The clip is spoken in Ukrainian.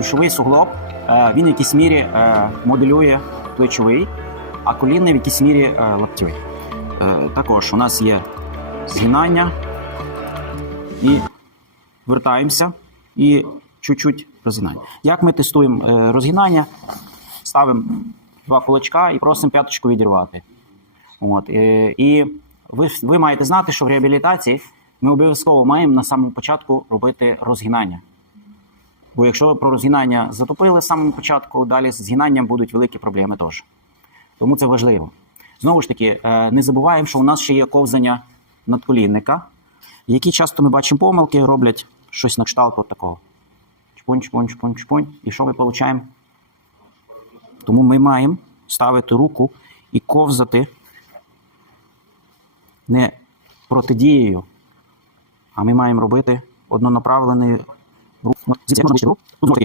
Кульшовий суглоб, е, він в якійсь мірі е, моделює плечовий, а колінний в якійсь мірі е. Е, Також у нас є згинання і вертаємося і чуть-чуть розгинання. Як ми тестуємо розгинання? Ставимо два кулачка і просимо п'яточку відірвати. От, і ви, ви маєте знати, що в реабілітації ми обов'язково маємо на самому початку робити розгинання. Бо якщо ви про розгинання затопили з самого початку, далі з згинанням будуть великі проблеми теж. Тому це важливо. Знову ж таки, е, не забуваємо, що у нас ще є ковзання надколінника, які часто ми бачимо помилки, роблять щось на кшталт от такого. Чпонь, чпонь, чпонь, чпонь. І що ми отримуємо? Тому ми маємо ставити руку і ковзати не протидією, а ми маємо робити однонаправлений рух. Звідси можна бачити рух. Тут знову таки